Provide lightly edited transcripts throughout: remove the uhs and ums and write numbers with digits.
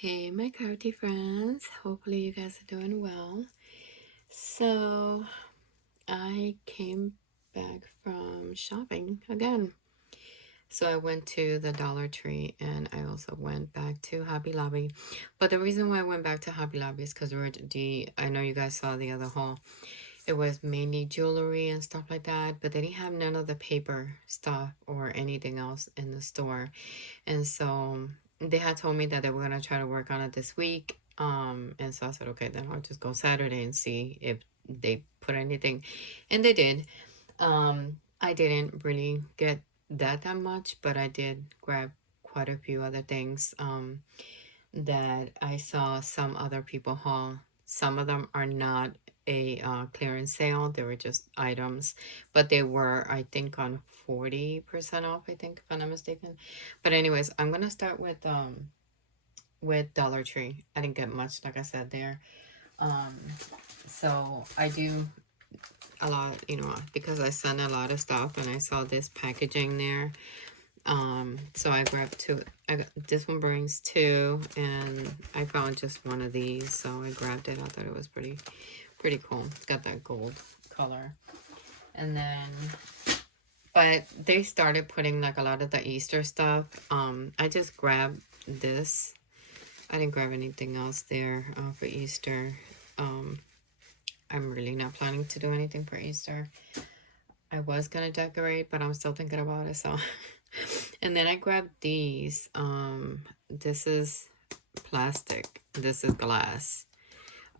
Hey, my crafty friends. Hopefully, you guys are doing well. So, I came back from shopping again. So, I went to the Dollar Tree and I also went back to Hobby Lobby. But the reason why I went back to Hobby Lobby is because I know you guys saw the other haul. It was mainly jewelry and stuff like that, but they didn't have none of the paper stuff or anything else in the store. And so they had told me that they were gonna try to work on it this week. And so I said, okay, then I'll just go Saturday and see if they put anything. And they did. I didn't really get that much, but I did grab quite a few other things that I saw some other people haul. Some of them are not a clearance sale. They were just items, but they were, I think, on 40% off, I think, if I'm not mistaken. But anyways, I'm gonna start with Dollar Tree. I didn't get much, like I said there. Um, so I do a lot, because I sent a lot of stuff and I saw this packaging there. So I grabbed two. This one brings two, and I found just one of these, so I grabbed it. I thought it was pretty cool. It's got that gold color. And then, but they started putting like a lot of the Easter stuff. I just grabbed this. I didn't grab anything else there for Easter. Um, I'm really not planning to do anything for Easter. I was gonna decorate, but I'm still thinking about it, so. And then I grabbed these. This is plastic. This is glass.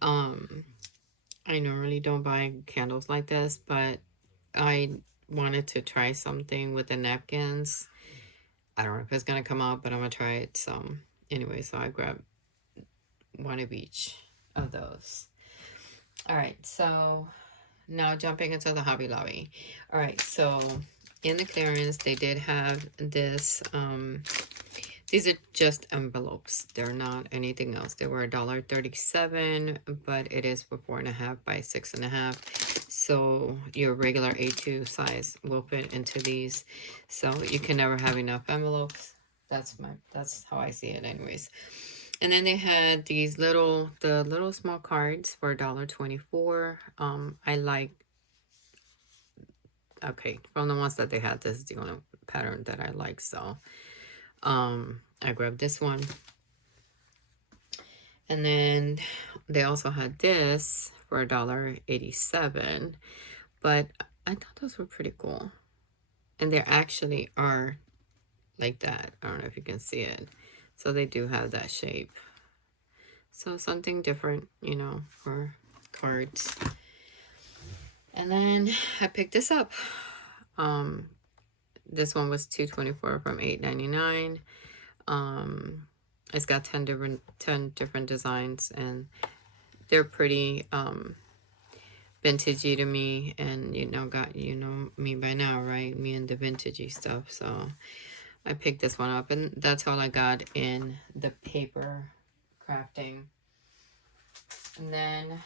Um, I normally don't buy candles like this, but I wanted to try something with the napkins. I don't know if it's gonna come out, but I'm gonna try it. So anyway, so I grabbed one of each of those. All right, so now jumping into the Hobby Lobby. All right, so in the clearance, they did have this. These are just envelopes. They're not anything else. They were $1.37, but it is for 4.5 by 6.5. So your regular A2 size will fit into these. So you can never have enough envelopes. That's how I see it anyways. And then they had the little small cards for $1.24. I like, okay, from the ones that they had, this is the only pattern that I like. So I grabbed this one. And then they also had this for $1.87. But I thought those were pretty cool. And they actually are like that. I don't know if you can see it. So they do have that shape. So something different, for cards. And then I picked this up. This one was $2.24 from $8.99. It's got 10 different designs, and they're pretty vintagey to me. And you know me by now, right? Me and the vintagey stuff. So I picked this one up, and that's all I got in the paper crafting. And then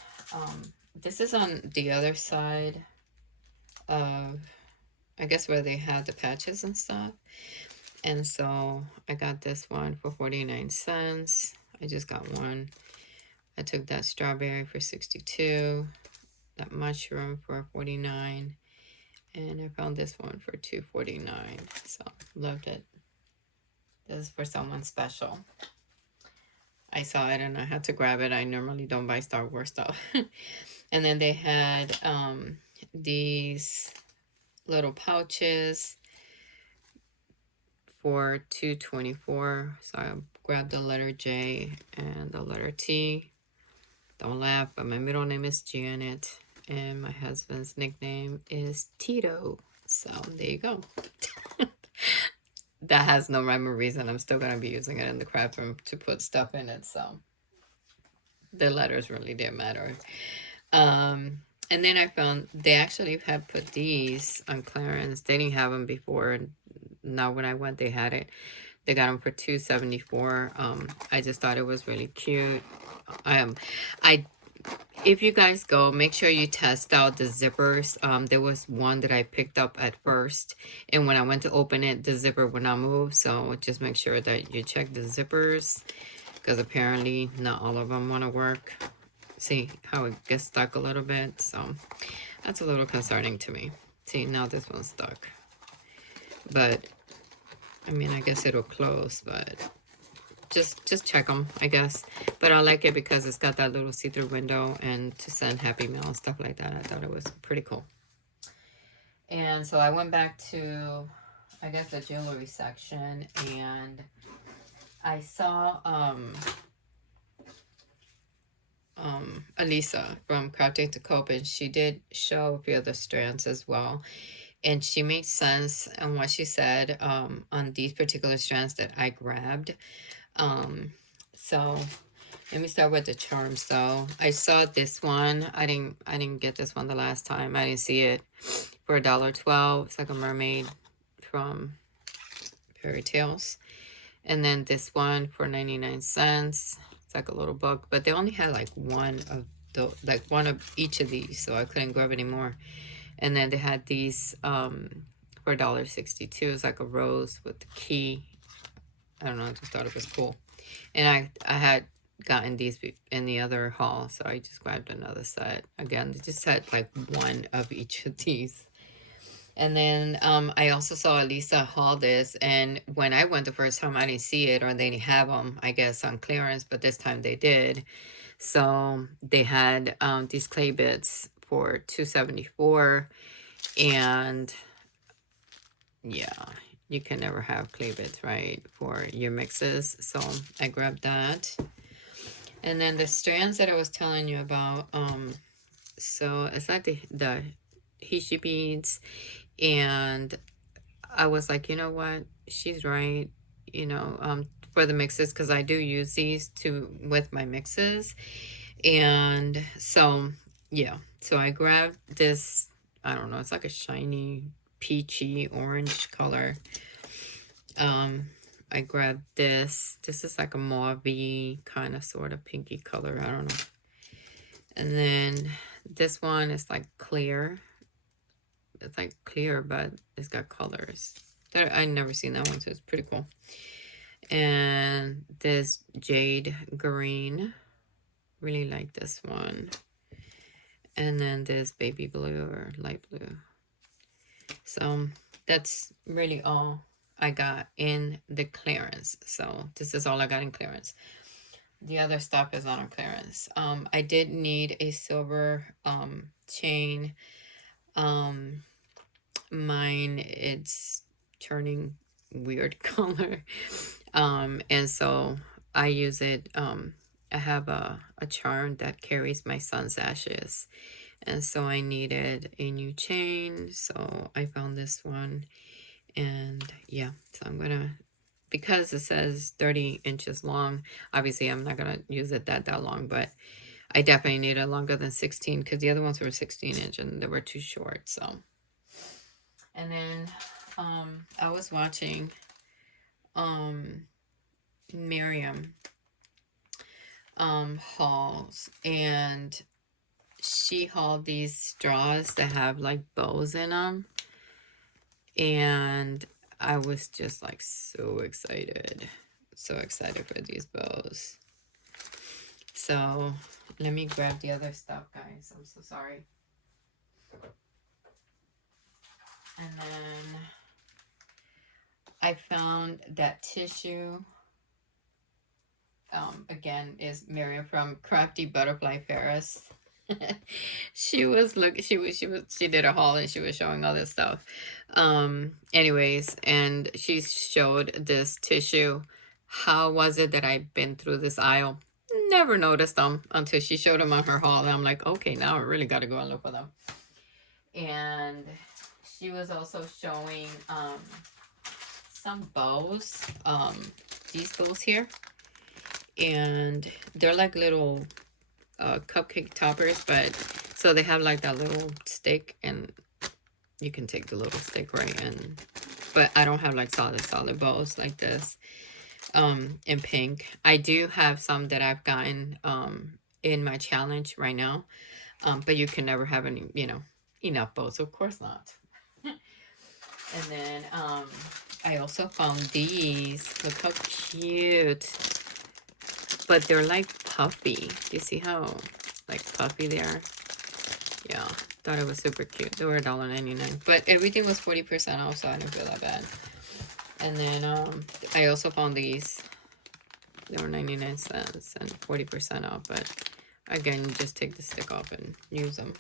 this is on the other side of, I guess, where they had the patches and stuff. And so I got this one for 49 cents. I just got one. I took that strawberry for 62, that mushroom for 49, and I found this one for 2.49. So loved it. This is for someone special. I saw it and I had to grab it. I normally don't buy Star Wars stuff. And then they had these little pouches for $2.24. So I grabbed the letter J and the letter T. Don't laugh, but my middle name is Janet and my husband's nickname is Tito. So there you go. That has no rhyme or reason. I'm still going to be using it in the craft room to put stuff in it. So the letters really didn't matter. And then I found they actually had put these on clearance. They didn't have them before. Now when I went, they had it. They got them for $2.74. I just thought it was really cute. If you guys go, make sure you test out the zippers. There was one that I picked up at first, and when I went to open it, the zipper would not move. So just make sure that you check the zippers. because apparently not all of them want to work. See how it gets stuck a little bit? So that's a little concerning to me. See, now this one's stuck. But, I mean, I guess it'll close, but just check them, I guess. But I like it because it's got that little see-through window, and to send happy mail and stuff like that, I thought it was pretty cool. And so I went back to, I guess, the jewelry section, and I saw Alissa from Crafting to Cope, and she did show a few other strands as well. And she made sense on what she said on these particular strands that I grabbed. So let me start with the charms though. I saw this one. I didn't get this one the last time. I didn't see it for $1.12. It's like a mermaid from Fairy Tales. And then this one for 99 cents. It's like a little book, but they only had like one of each of these, so I couldn't grab any more. And then they had these for $1.62. It's like a rose with the key. I don't know, I just thought it was cool. And I had gotten these in the other haul, so I just grabbed another set. Again, they just had like one of each of these. And then I also saw Alissa haul this, and when I went the first time, I didn't see it, or they didn't have them, I guess, on clearance, but this time they did. So they had these clay bits for $2.74, and yeah, you can never have clay bits, right, for your mixes. So I grabbed that. And then the strands that I was telling you about, so it's like the Hishi beads, and I was like, you know what, she's right, you know, for the mixes, because I do use these with my mixes. And so yeah, so I grabbed this, I don't know, it's like a shiny peachy orange color. I grabbed this is like a mauve-y kind of sort of pinky color, I don't know. And then this one is like clear. It's like clear, but it's got colors. I never seen that one, so it's pretty cool. And this jade green, really like this one. And then this baby blue or light blue. So that's really all I got in the clearance. So this is all I got in clearance. The other stuff is not on clearance. I did need a silver chain. Mine, it's turning weird color. And so I use it. I have a charm that carries my son's ashes. And so I needed a new chain. So I found this one. And yeah, so I'm gonna, because it says 30 inches long, obviously I'm not gonna use it that long, but I definitely need it longer than 16, because the other ones were 16 inch and they were too short. So, and then I was watching Miriam hauls, and she hauled these straws that have like bows in them, and I was just like so excited for these bows. So let me grab the other stuff, guys. I'm so sorry. And then I found that tissue. Again, is Miriam from Crafty Butterfly Ferris. She did a haul and she was showing all this stuff. Anyways, and she showed this tissue. How was it that I've been through this aisle? Never noticed them until she showed them on her haul, and I'm like, okay, now I really got to go and look for them. And she was also showing some bows, these bows here, and they're like little cupcake toppers, but so they have like that little stick, and you can take the little stick, right? And but I don't have like solid bows like this in pink. I do have some that I've gotten in my challenge right now, but you can never have any, you know, enough bows, of course not. And then I also found these. Look how cute. but they're like puffy. Do you see how like puffy they are? Yeah, thought it was super cute. They were $1.99, but everything was 40% off, so I didn't feel that bad. And then I also found these. They were 99 cents and 40% off, but again, you just take the stick off and use them.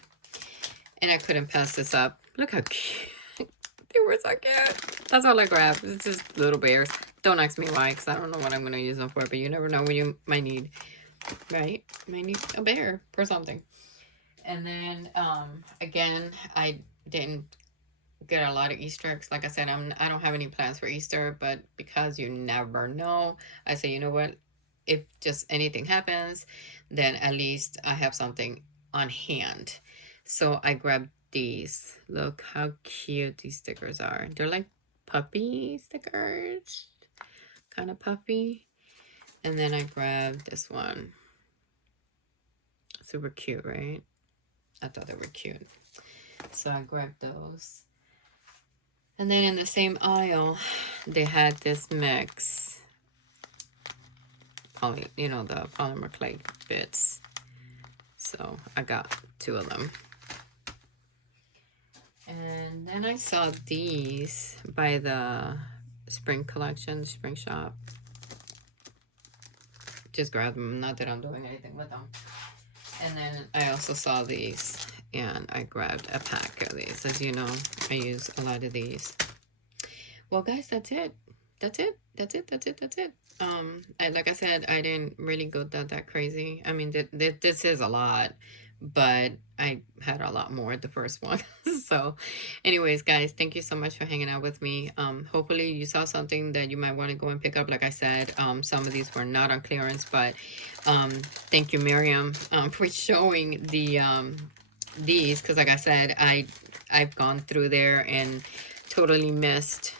And I couldn't pass this up. Look how cute. They were so cute. That's all I grabbed. It's just little bears. Don't ask me why, because I don't know what I'm going to use them for, but you never know when you might need, right? Might need a bear for something. And then, again, I didn't get a lot of Easter eggs. Like I said, I don't have any plans for Easter, but because you never know, I say, you know what? If just anything happens, then at least I have something on hand. So I grabbed these. Look how cute these stickers are. They're like puppy stickers, kind of puffy. And then I grabbed this one. Super cute, right? I thought they were cute. So I grabbed those. And then in the same aisle, they had this mix. You know, the polymer clay bits. So I got 2 of them. And then I saw these by the spring collection, spring shop. Just grabbed them, not that I'm doing anything with them. And then I also saw these, and I grabbed a pack of these. As you know, I use a lot of these. Well, guys, that's it. That's it. Like I said, I didn't really go that crazy. I mean, this is a lot, but I had a lot more at the first one. So anyways, guys, thank you so much for hanging out with me. Hopefully you saw something that you might want to go and pick up. Like I said, some of these were not on clearance, but thank you, Miriam, for showing the these, because like I said, I've gone through there and totally missed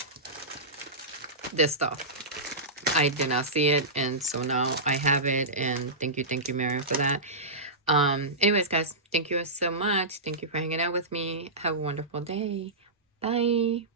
this stuff. I did not see it, and so now I have it, and thank you, Miriam, for that. Anyways, guys, thank you so much. Thank you for hanging out with me. Have a wonderful day. Bye.